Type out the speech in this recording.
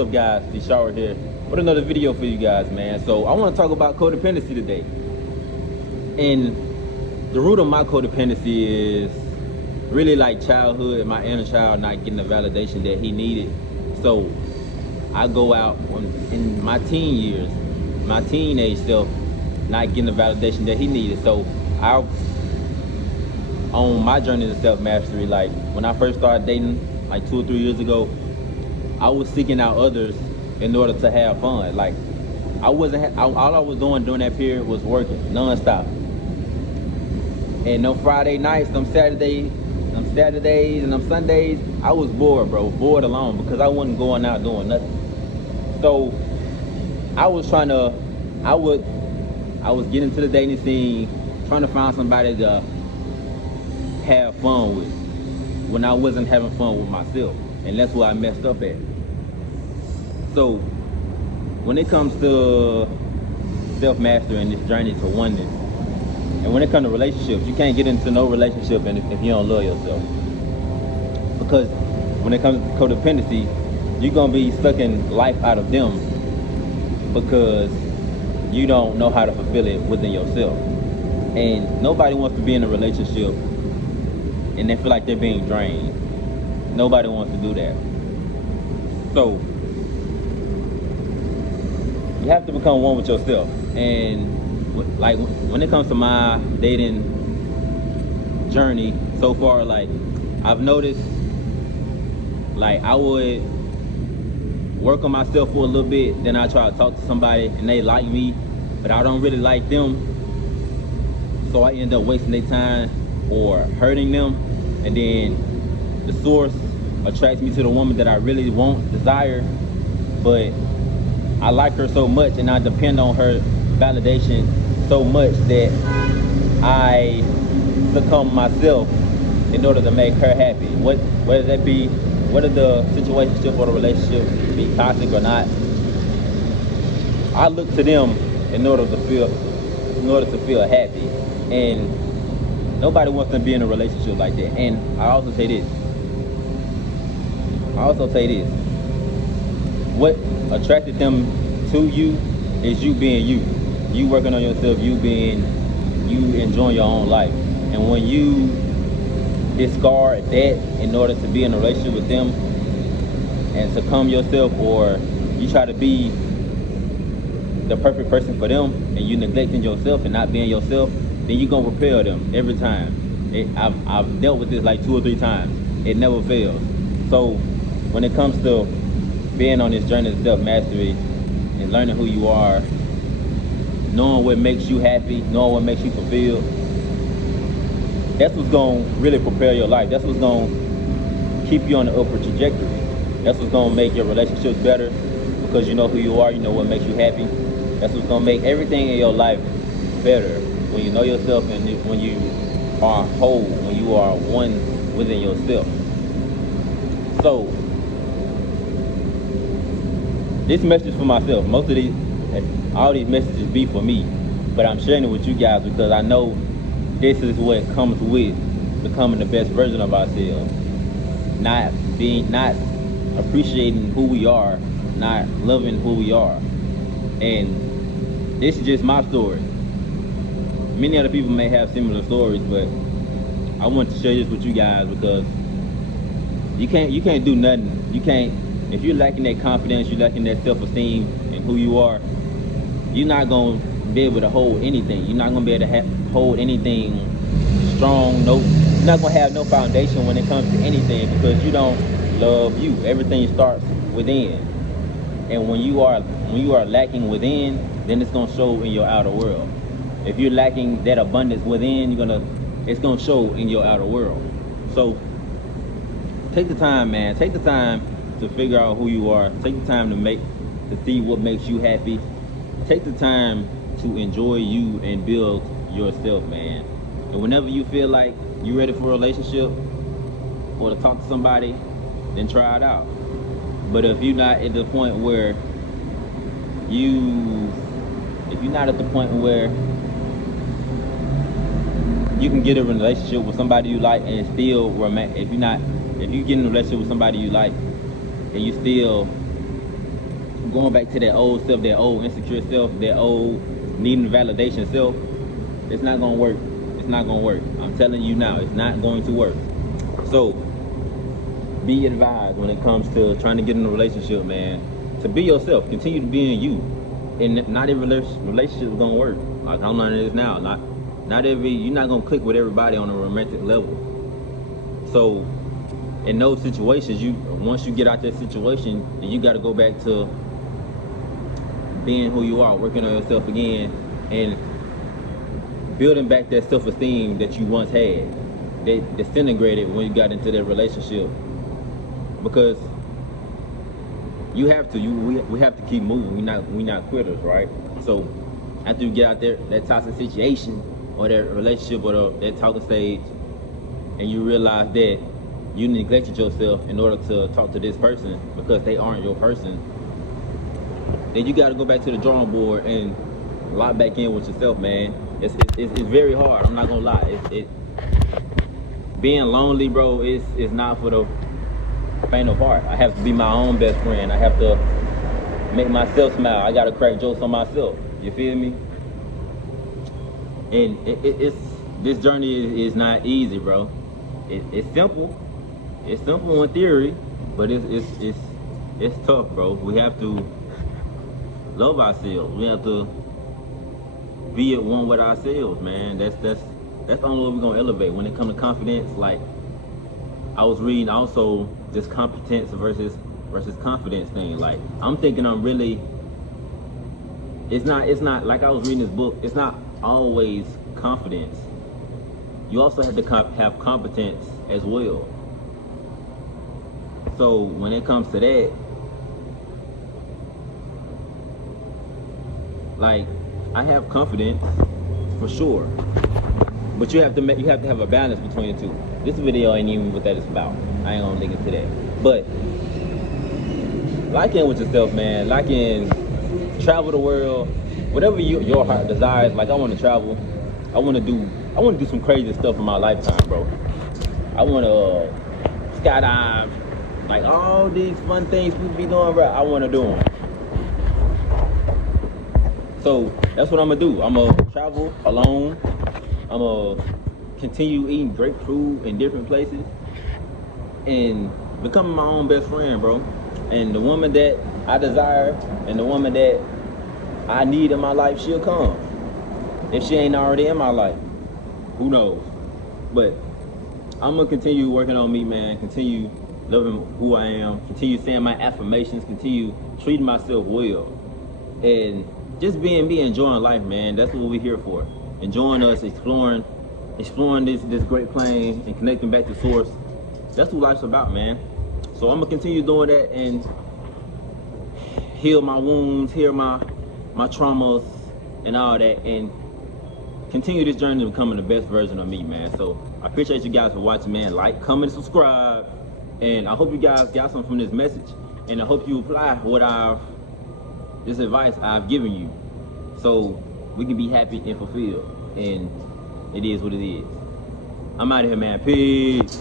What's up, guys? The Shower here with another video for you guys, man. So I want to talk about codependency today. And the root of my codependency is really like childhood, my inner child not getting the validation that he needed. So I go out in my teen years, my teenage self, not getting the validation that he needed. So on my journey to self-mastery, like when I first started dating like 2 or 3 years ago, I was seeking out others in order to have fun. Like all I was doing during that period was working non-stop. And on Friday nights, them Saturdays and them Sundays, I was bored, bro, bored alone, because I wasn't going out doing nothing. So I was getting into the dating scene, trying to find somebody to have fun with when I wasn't having fun with myself. And that's where I messed up at. So when it comes to self-mastery and this journey to oneness, and when it comes to relationships, you can't get into no relationship if you don't love yourself. Because when it comes to codependency, you're gonna be sucking life out of them because you don't know how to fulfill it within yourself. And nobody wants to be in a relationship and they feel like they're being drained. Nobody wants to do that. So you have to become one with yourself. And like when it comes to my dating journey so far, like I've noticed, like I would work on myself for a little bit, then I try to talk to somebody and they like me, but I don't really like them. So I end up wasting their time or hurting them, and then the source attracts me to the woman that I really desire, but I like her so much and I depend on her validation so much that I succumb myself in order to make her happy. Whether that be, whether the situationship or the relationship be toxic or not, I look to them in order to feel happy. And nobody wants to be in a relationship like that. And I also say this. What attracted them to you is you being you. You working on yourself, you enjoying your own life. And when you discard that in order to be in a relationship with them and succumb yourself, or you try to be the perfect person for them and you neglecting yourself and not being yourself, then you're gonna repel them every time. I've dealt with this like 2 or 3 times. It never fails. So when it comes to being on this journey to self-mastery and learning who you are, knowing what makes you happy, knowing what makes you fulfilled, that's what's going to really prepare your life. That's what's going to keep you on the upward trajectory. That's what's going to make your relationships better, because you know who you are, you know what makes you happy. That's what's going to make everything in your life better, when you know yourself and when you are whole, when you are one within yourself. So this message for myself. All these messages be for me, but I'm sharing it with you guys because I know this is what comes with becoming the best version of ourselves. Not appreciating who we are, not loving who we are. And this is just my story. Many other people may have similar stories, but I want to share this with you guys because you can't do nothing. You can't, if you're lacking that confidence, you're lacking that self-esteem in who you are, you're not going to be able to hold anything. You're not going to be able to hold anything strong. You're not going to have no foundation when it comes to anything, because you don't love you. Everything starts within. And when you are lacking within, then it's going to show in your outer world. If you're lacking that abundance within, it's going to show in your outer world. So take the time, man. Take the time to figure out who you are. Take the time to see what makes you happy. Take the time to enjoy you and build yourself, man. And whenever you feel like you're ready for a relationship or to talk to somebody, then try it out. But if you're not at the point where you can get in a relationship with somebody you like and still remain, if you get in a relationship with somebody you like and you still going back to that old self, that old insecure self, that old needing validation self, it's not gonna work. It's not gonna work. I'm telling you now, it's not going to work. So be advised when it comes to trying to get in a relationship, man, to be yourself. Continue to be in you. And not every relationship is gonna work. Like I'm learning this now. You're not gonna click with everybody on a romantic level. So in those situations, once you get out that situation, then you got to go back to being who you are, working on yourself again, and building back that self-esteem that you once had, that disintegrated when you got into that relationship. Because you have to, we have to keep moving. We not quitters, right? So after you get out there, that toxic situation or that relationship or that talking stage, and you realize that you neglected yourself in order to talk to this person because they aren't your person, then you got to go back to the drawing board and lock back in with yourself, man. It's very hard. I'm not gonna lie. Being lonely, bro, is not for the faint of heart. I have to be my own best friend. I have to make myself smile. I gotta crack jokes on myself. You feel me? And this journey is not easy, bro. It's simple. It's simple in theory, but it's tough, bro. We have to love ourselves. We have to be at one with ourselves, man. That's the only way we're gonna elevate. When it comes to confidence, like I was reading also this competence versus confidence thing. Like I'm thinking I'm really. It's not like I was reading this book. It's not always confidence. You also have to have competence as well. So when it comes to that, like I have confidence for sure, but you have to have a balance between the two. This video ain't even what that is about. I ain't gonna link into that. But lock in with yourself, man. Lock in, travel the world, whatever your heart desires. Like I want to travel. I want to do some crazy stuff in my lifetime, bro. I want to skydive. Like all these fun things we be doing, bro, I want to do them. So that's what I'm gonna do. I'm gonna travel alone. I'm gonna continue eating great food in different places and becoming my own best friend, bro. And the woman that I desire and the woman that I need in my life, she'll come. If she ain't already in my life, who knows? But I'm gonna continue working on me, man. Continue loving who I am. Continue saying my affirmations. Continue treating myself well. And just being me, enjoying life, man. That's what we're here for. Enjoying us, exploring this great plane and connecting back to source. That's what life's about, man. So I'm gonna continue doing that and heal my wounds, heal my traumas and all that, and continue this journey to becoming the best version of me, man. So I appreciate you guys for watching, man. Like, comment, subscribe, and I hope you guys got something from this message, and I hope you apply this advice I've given you, so we can be happy and fulfilled. And it is what it is. I'm out of here, man. Peace.